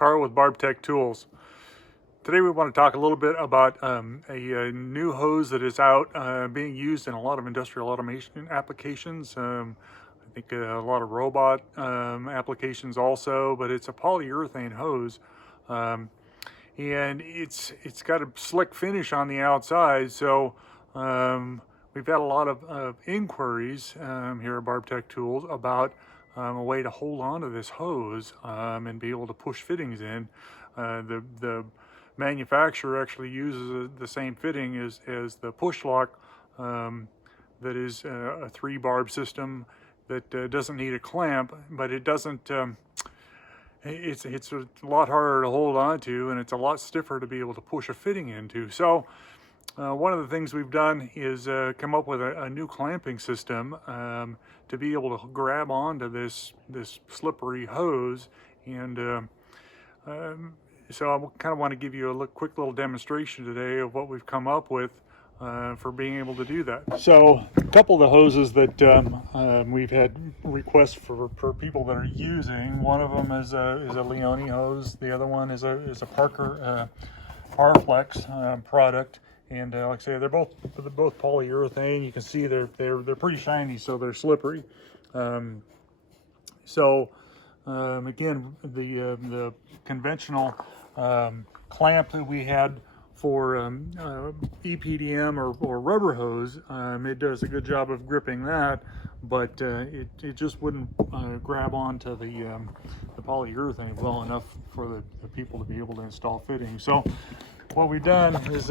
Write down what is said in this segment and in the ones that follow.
Carl with Barb Tech Tools. Today we want to talk a little bit about a new hose that is out being used in a lot of industrial automation applications. I think a lot of robot applications also, but it's a polyurethane hose. And it's got a slick finish on the outside, so we've had a lot of inquiries here at Barb Tech Tools about a way to hold on to this hose and be able to push fittings in. The manufacturer actually uses the same fitting as the push lock that is a 3-barb system that doesn't need a clamp, but it doesn't it's a lot harder to hold on to, and it's a lot stiffer to be able to push a fitting into. So one of the things we've done is come up with a new clamping system to be able to grab onto this slippery hose. And so I kind of want to give you a quick little demonstration today of what we've come up with for being able to do that. So a couple of the hoses that we've had requests for people that are using. One of them is a Leone hose. The other one is a Parker Powerflex product. And like I say, they're both polyurethane. You can see they're pretty shiny, so they're slippery. Again, the conventional clamp that we had for EPDM or rubber hose, it does a good job of gripping that, but it just wouldn't grab onto the polyurethane well enough for the people to be able to install fittings. So what we've done is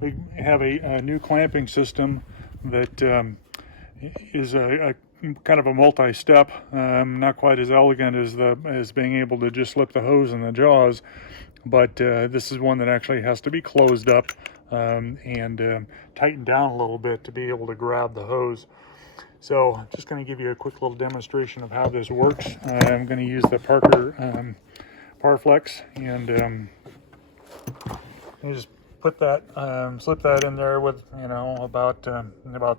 we have a new clamping system that is a kind of a multi-step, not quite as elegant as being able to just slip the hose in the jaws, but this is one that actually has to be closed up and tightened down a little bit to be able to grab the hose. So I'm just going to give you a quick little demonstration of how this works. I'm going to use the Parker Powerflex, and you just put that, slip that in there with, about 1.5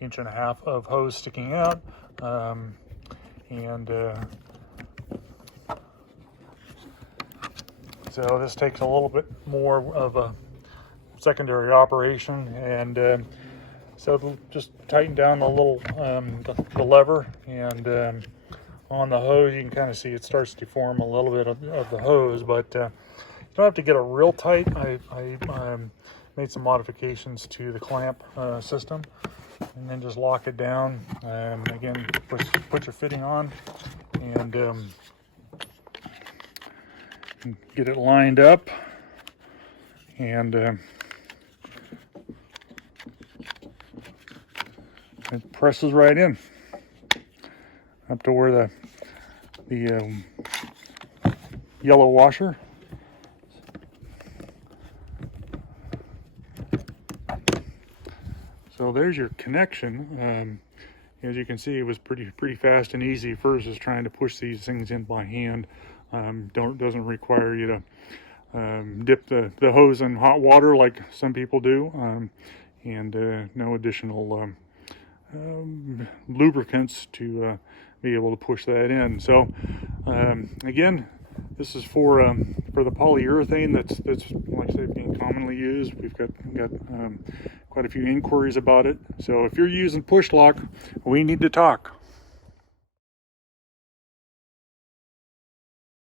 inches of hose sticking out, so this takes a little bit more of a secondary operation, and so just tighten down the little the lever, and on the hose you can kind of see it starts to form a little bit of the hose, but you don't have to get it real tight. I made some modifications to the clamp system, and then just lock it down. Again, put your fitting on, and get it lined up, and it presses right in up to where the yellow washer. So there's your connection. As you can see, it was pretty fast and easy versus trying to push these things in by hand. Doesn't require you to dip the hose in hot water like some people do, and no additional lubricants to be able to push that in. So again, this is for the polyurethane that's like I say being commonly used. We've got quite a few inquiries about it. So if you're using push lock, we need to talk.